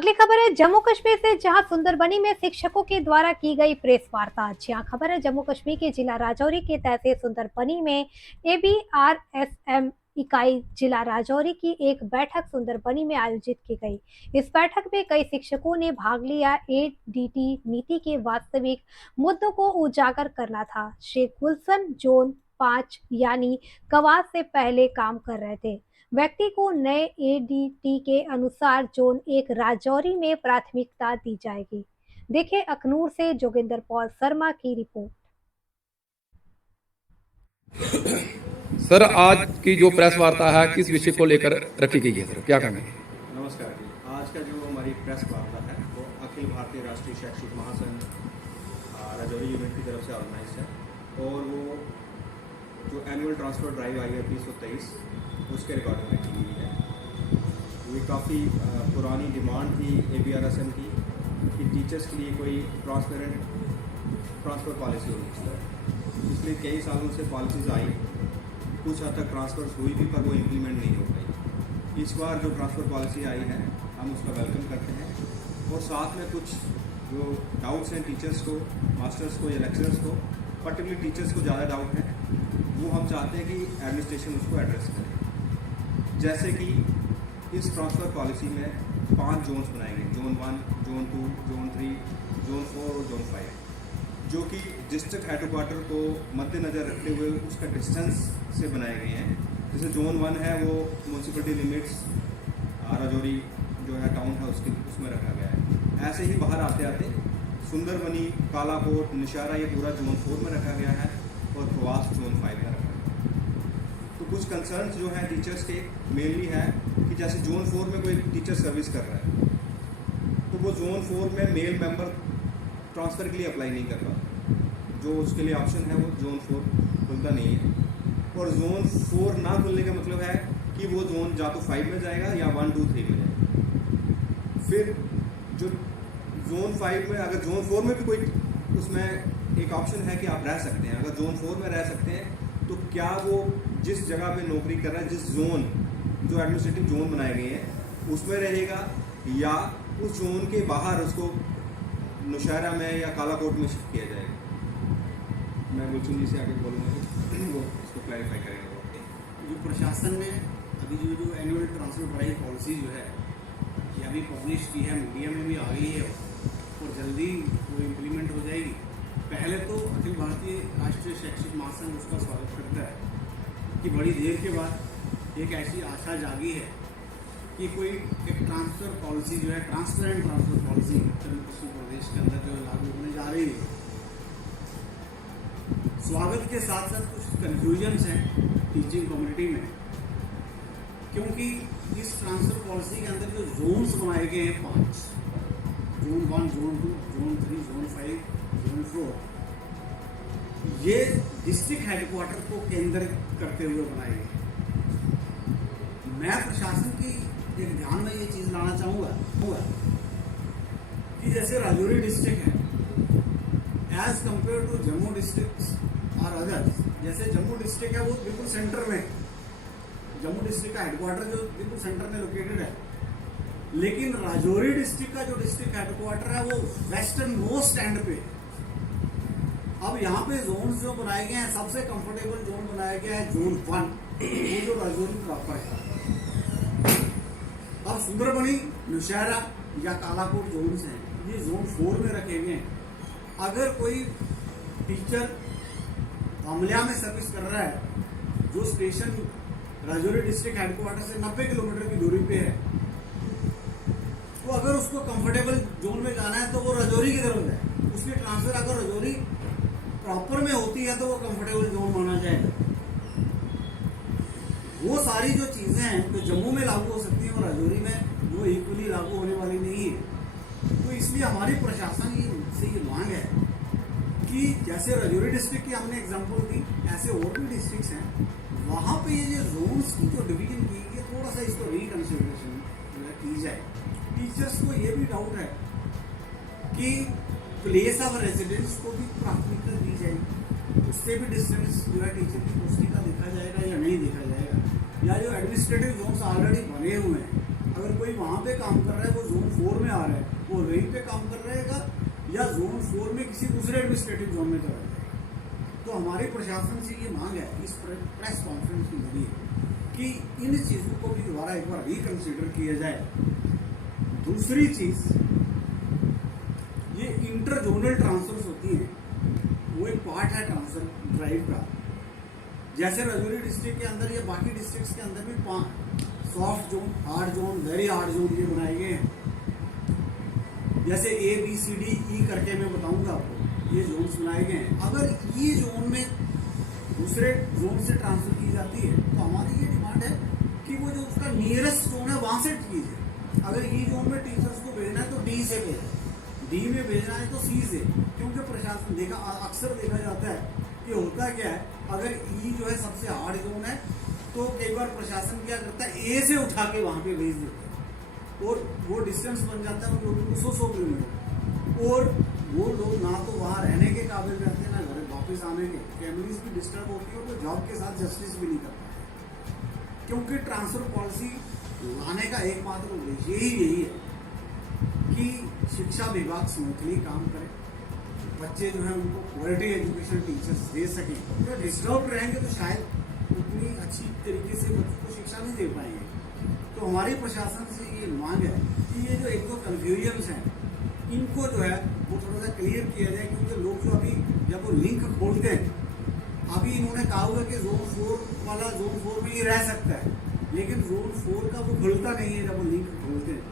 अगली खबर है जम्मू कश्मीर से, जहां सुंदरबनी में शिक्षकों के द्वारा की गई प्रेस वार्ता। जहां खबर है जम्मू कश्मीर के जिला राजौरी के तहसील सुंदरबनी में ABRSM इकाई जिला राजौरी की एक बैठक सुंदरबनी में आयोजित की गई। इस बैठक में कई शिक्षकों ने भाग लिया। ADT नीति के वास्तविक मुद्दों को उजागर करना था। शेख गुलशन जोन 5 यानी कवास से पहले काम कर रहे थे। व्यक्ति को नए ADT के अनुसार जोन 1 राजौरी में प्राथमिकता दी जाएगी। देखें अखनूर से जोगिंदर पॉल शर्मा की रिपोर्ट। सर, आज की जो प्रेस वार्ता है किस विषय को लेकर रखी गई है, सर क्या कहना है? नमस्कार जी। आज का जो हमारी प्रेस वार्ता है वो अखिल भारतीय राष्ट्रीय शैक्षिक महासंघ राजौरी यूनिट की तरफ से ऑर्गेनाइज है और वो जो एनुअल ट्रांसफर ड्राइव आई है 2023 उसके रिकॉर्डिंग में की गई है। ये काफ़ी पुरानी डिमांड थी ABRSM की कि टीचर्स के लिए कोई ट्रांसपेरेंट ट्रांसफ़र पॉलिसी होनी चाहिए। पिछले कई सालों से पॉलिसीज़ आई, कुछ हद तक ट्रांसफ़र्स हुई भी पर वो इम्प्लीमेंट नहीं हो पाई। इस बार जो ट्रांसफ़र पॉलिसी आई है हम उसका वेलकम करते हैं और साथ में कुछ जो डाउट्स हैं टीचर्स को, मास्टर्स को या लेक्चरर्स को, पर्टिकुलर टीचर्स को ज़्यादा डाउट है, वो हम चाहते हैं कि एडमिनिस्ट्रेशन उसको एड्रेस करे। जैसे कि इस ट्रांसफ़र पॉलिसी में 5 जोन्स बनाए गए, जोन 1, जोन 2, जोन 3, जोन 4 और जोन 5, जो कि डिस्ट्रिक्ट हेडक्वार्टर को मद्देनज़र रखते हुए उसका डिस्टेंस से बनाए गए हैं। जैसे जोन 1 है वो म्यूनसिपलिटी लिमिट्स राजौरी जो है टाउन है उसमें रखा गया है। ऐसे ही बाहर आते आते सुंदरबनी, कालाकोट, निशारा ये पूरा जोन 4 में रखा गया है और प्रवास जोन 5 में रखा गया है। तो कुछ कंसर्न्स जो हैं टीचर्स के मेनली है कि जैसे जोन 4 में कोई टीचर सर्विस कर रहा है तो वो जोन 4 में मेल मेंबर ट्रांसफ़र के लिए अप्लाई नहीं कर रहा, जो उसके लिए ऑप्शन है वो जोन 4 खुलता नहीं है। और जोन 4 ना खुलने का मतलब है कि वो जोन या तो 5 में जाएगा या 1, 2, 3 में जाएगा। फिर जो जोन 5 में, अगर जोन 4 में भी कोई उसमें एक ऑप्शन है कि आप रह सकते हैं, अगर जोन 4 में रह सकते हैं तो क्या वो जिस जगह पे नौकरी कर रहा है, जिस जोन जो एडमिनिस्ट्रेटिव जोन बनाए गए हैं उसमें रहेगा या उस जोन के बाहर उसको नौशहरा में या कालाकोट में शिफ्ट किया जाएगा। मैं गुलशन जी से आगे बोलूँगा वो इसको क्लैरिफाई करेंगे। जो प्रशासन ने अभी जो एनुअल ट्रांसफर ड्राइव पॉलिसी जो है ये अभी पब्लिश की है, मीडिया में भी आ गई है और जल्दी वो इम्प्लीमेंट हो जाएगी। पहले तो अखिल भारतीय राष्ट्रीय शैक्षिक महासंघ उसका स्वागत करता है कि बड़ी देर के बाद एक ऐसी आशा जागी है कि कोई एक ट्रांसफ़र पॉलिसी जो है, transparent transfer policy Jammu Kashmir प्रदेश के अंदर जो लागू होने जा रही है। स्वागत के साथ साथ कुछ कन्फ्यूजन्स हैं टीचिंग कम्युनिटी में, क्योंकि इस ट्रांसफ़र पॉलिसी के अंदर जो जोन्स बनाए गए हैं 5, zone 1, zone 2, zone 3, zone 5, zone 4, ये डिस्ट्रिक्ट हेडक्वार्टर को केंद्रित करते हुए बनाए गए हैं। मैं प्रशासन की एक ध्यान में ये चीज़ लाना चाहूँगा कि जैसे राजौरी डिस्ट्रिक्ट है as compare to Jammu district और अदर्स, जैसे जम्मू डिस्ट्रिक्ट है वो बिल्कुल सेंटर में, जम्मू डिस्ट्रिक्ट का हेडक्वार्टर जो बिल्कुल सेंटर में लोकेटेड है, लेकिन राजौरी डिस्ट्रिक्ट का जो डिस्ट्रिक्ट हेडक्वार्टर है वो वेस्टर्न मोस्ट एंड पे है। अब यहाँ पे जोन जो बनाए गए हैं, सबसे कंफर्टेबल जोन बनाया गया है जोन 1, वो जो राजौरी प्रॉपर है। अब सुंदरबनी, नौशहरा या कालाकोट जोन्स हैं, ये जोन 4 में रखे गए हैं। अगर कोई टीचर अमलिया में सर्विस कर रहा है, जो स्टेशन राजौरी डिस्ट्रिक्ट हेडक्वार्टर से 90 किलोमीटर की दूरी पे है, तो अगर उसको कंफर्टेबल जोन में जाना है तो वो राजौरी की तरफ है। उसकी ट्रांसफर अगर राजौरी प्रॉपर में होती है तो वो कंफर्टेबल जोन माना जाएगा। वो सारी जो चीज़ें हैं तो जम्मू में लागू हो सकती हैं और राजौरी में वो इक्वली लागू होने वाली नहीं है। तो इसलिए हमारी प्रशासन से ये मांग है कि जैसे राजौरी डिस्ट्रिक्ट की हमने एग्जांपल दी, ऐसे और भी डिस्ट्रिक्ट्स हैं, वहाँ पे ये जोन्स की जो डिवीजन की है थोड़ा सा इसको रिकंसिडरेशन की जाए। टीचर्स को ये भी डाउट है कि प्लेस ऑफ रेजिडेंस को भी प्राथमिकता दी जाएगी, उससे भी डिस्टेंस जो है टीचर की पोस्टिंग का देखा जाएगा या नहीं देखा जाएगा, या जो एडमिनिस्ट्रेटिव जोन्स ऑलरेडी बने हुए हैं अगर कोई वहाँ पे काम कर रहा है, वो जोन 4 में आ रहा है, वो वहीं पे काम कर रहेगा या जोन 4 में किसी दूसरे एडमिनिस्ट्रेटिव जोन में चला जाएगा। तो हमारी प्रशासन से ये मांग है इस प्रेस कॉन्फ्रेंस के जरिए कि इन चीज़ों को भी दोबारा एक बार रिकंसिडर किया जाए। दूसरी चीज़, ये इंटर जोनल ट्रांसफर्स होती हैं, वो एक पार्ट है ट्रांसफर ड्राइव का। जैसे राजौरी डिस्ट्रिक्ट के अंदर या बाकी डिस्ट्रिक्ट्स के अंदर भी 5 soft zone, hard zone, very hard zone ये बनाए गए हैं। जैसे ABCDE करके मैं बताऊंगा आपको, ये जोन्स बनाए गए हैं। अगर ये जोन में दूसरे जोन से ट्रांसफर की जाती है तो हमारी ये डिमांड है कि वो जो उसका नियरेस्ट जोन है वहाँ से कीजिए। अगर ई जोन में टीचर्स को भेजना है तो D से भेजें, D में भेजना है तो C से, क्योंकि प्रशासन अक्सर देखा जाता है कि होता क्या है, अगर E जो है सबसे हार्ड जोन है तो कई बार प्रशासन क्या करता है, A से उठा के वहाँ पे भेज देता है और वो डिस्टेंस बन जाता है उन लोगों को 100 किलोमीटर, और वो लोग ना तो वहाँ रहने के काबिल रहते हैं ना घर वापस आने के, फैमिलीज भी डिस्टर्ब होती है और वो जॉब के साथ जस्टिस भी नहीं कर पाते। क्योंकि ट्रांसफर पॉलिसी लाने का एकमात्र उद्देश्य यही है कि शिक्षा विभाग स्मूथली काम करे, बच्चे जो है उनको क्वालिटी एजुकेशन टीचर्स दे सकें। तो डिस्टर्ब रहेंगे तो शायद उतनी अच्छी तरीके से बच्चों को शिक्षा नहीं दे पाएंगे। तो हमारी प्रशासन से ये मांग है कि ये जो एक दो कन्फ्यूजन्स हैं इनको जो है वो थोड़ा सा क्लियर किया जाए, क्योंकि लोग जो अभी जब वो लिंक खोलते हैं, अभी इन्होंने कहा होगा कि जोन 4 वाला जोन 4 में ये रह सकता है, लेकिन जोन 4 का वो खुलता नहीं है जब वो लिंक खोलते हैं।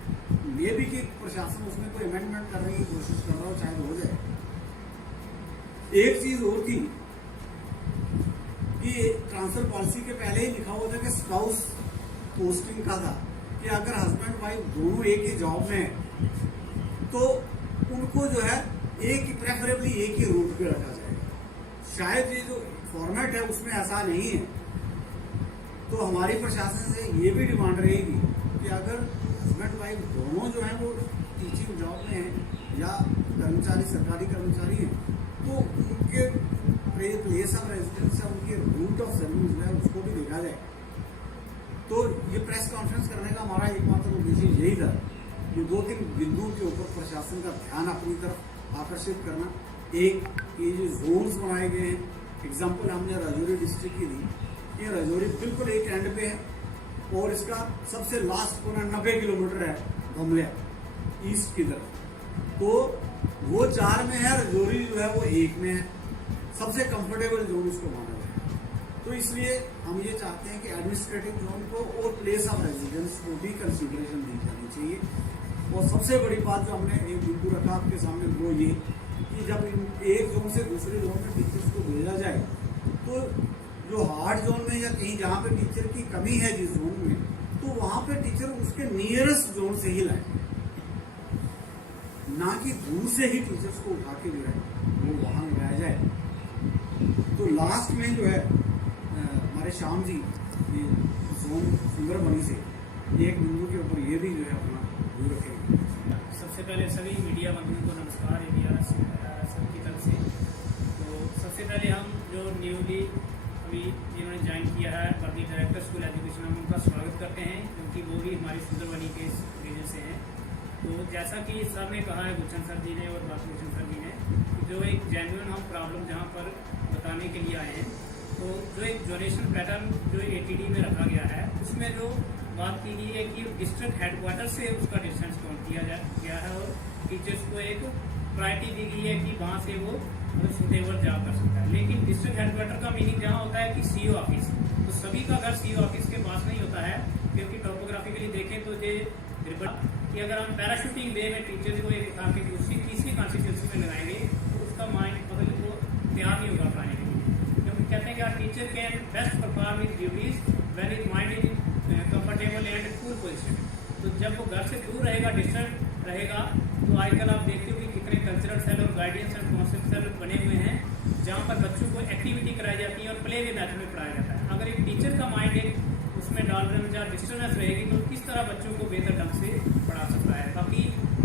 ये भी कि प्रशासन उसमें कोई अमेंडमेंट करने की कोशिश कर रहा हो, शायद हो जाए। एक चीज और थी कि ट्रांसफर पॉलिसी के पहले ही लिखा हुआ था कि स्पाउस पोस्टिंग का था कि अगर हस्बैंड वाइफ दोनों एक ही जॉब में है तो उनको जो है एक ही प्रेफरेबली एक ही रूट पे रखा जाएगा। शायद ये जो फॉर्मेट है उसमें ऐसा नहीं है। तो हमारी प्रशासन से ये भी डिमांड रहेगी कि अगर हस्बैंड वाइफ दोनों जो है वो टीचिंग जॉब में हैं या कर्मचारी सरकारी कर्मचारी हैं, तो उनके प्लेस ऑफ रेजिडेंस या उनके रूट ऑफ सर्विस जो है उसको भी देखा जाए। तो ये प्रेस कॉन्फ्रेंस करने का हमारा एकमात्र उद्देश्य यही था कि 2-3 बिंदुओं के ऊपर प्रशासन का ध्यान अपनी तरफ आकर्षित करना। एक, ये जो जोन्स बनाए गए हैं, एग्जाम्पल हमने राजौरी डिस्ट्रिक्ट की दी, ये राजौरी बिल्कुल एक एंड पे है और इसका सबसे लास्ट कोना 90 किलोमीटर है धमलिया ईस्ट की तरफ। तो वो 4 में है, राजौरी जो है वो 1 में है, सबसे कंफर्टेबल जोन उसको माना जाए। तो इसलिए हम ये चाहते हैं कि एडमिनिस्ट्रेटिव जोन को और प्लेस ऑफ रेजिडेंस को भी कंसीडरेशन दी जानी चाहिए। और सबसे बड़ी बात जो हमने एक बिंदु रखा आपके सामने वो ये कि जब एक जोन से दूसरे जोन में टीचर्स को भेजा जाए तो जो हार्ड जोन में या कहीं जहाँ पे टीचर की कमी है जिस जोन में, तो वहाँ पे टीचर उसके नियरेस्ट जोन से ही लाए, ना कि दूर से ही टीचर्स को उठा के जो है वो वहाँ लगाया जाए। तो लास्ट में जो है हमारे श्याम जी ये जोन सुंदरबनी से एक बिंदु के ऊपर ये भी जो है अपना व्यू रखेंगे। सबसे पहले सभी मीडिया बंधुओं को नमस्कार इंडिया सबकी तरफ से। तो सबसे पहले हम जो न्यूली अभी जिन्होंने ज्वाइन किया है वर्दी डायरेक्टर स्कूल एजुकेशन, हम उनका स्वागत करते हैं क्योंकि वो भी हमारी सुंदरबनी के रीजन से हैं। तो जैसा कि सर ने कहा है, गुलशन सर जी ने और बाकी गुलशन सर जी ने, जो एक जेन्युइन हम प्रॉब्लम जहाँ पर बताने के लिए आए हैं, तो जो एक डोनेशन पैटर्न जो ATD में रखा गया है उसमें जो बात की गई है कि डिस्ट्रिक्ट हेडक्वार्टर से उसका डिस्टेंस काउंट किया गया है और टीचर्स को एक प्रायोरिटी दी गई है कि वहाँ से वो सुटेबल जॉब कर सकता है। लेकिन डिस्ट्रिक्ट हेडक्वार्टर का मीनिंग जहाँ होता है कि CO ऑफिस, तो सभी का घर CO ऑफिस के पास नहीं होता है, क्योंकि टोपोग्राफिकली देखें तो ये कि अगर हम पैराशूटिंग वे में टीचर्स को एक काफी दूसरी तीसरी कॉन्स्टिट्यूंसी में लगाएंगे तो उसका माइंड मतलब वो तैयार नहीं होगा पाने के लिए, क्योंकि कहते हैं कि teacher can best perform his duties when his mind is comfortable and cool position. तो जब वो घर से दूर रहेगा, डिस्टेंट रहेगा, तो आजकल आप देखते हो कि कितने कल्चरल सेल और गाइडेंस एंड कॉन्सेप्ट सेल बने हुए हैं जहाँ पर बच्चों को एक्टिविटी कराई जाती है और प्ले वे मैथड में पढ़ाया जाता है। अगर एक टीचर का माइंड एक उसमें डालने में जहाँ डिस्टर्बेंस रहेगी तो किस तरह बच्चों को बेहतर ढंग से पढ़ा सकता है। बाकी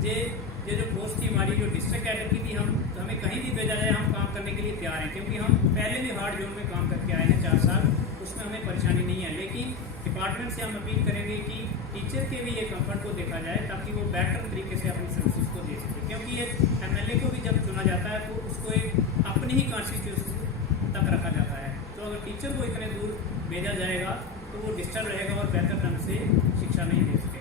ये जो पोस्ट थी हमारी जो डिस्ट्रिक्ट कैडर की थी, हमें कहीं भी भेजा जाए हम काम करने के लिए तैयार हैं, क्योंकि हम पहले भी हार्ड जोन में काम करके आए हैं 4 साल, उसमें हमें परेशानी नहीं है। लेकिन डिपार्टमेंट से हम अपील करेंगे कि टीचर के भी ये कंफर्ट को देखा जाए ताकि वो बेटर तरीके से अपनी सर्विसेज को दे सके, क्योंकि ये एमएलए को भी जब चुना जाता है तो उसको एक अपनी ही कॉन्स्टिट्यूंसी तक रखा जाता है। तो अगर टीचर को इतने दूर भेजा जाएगा तो वो डिस्टर्ब रहेगा और बेहतर ढंग से शिक्षा नहीं दे सकता।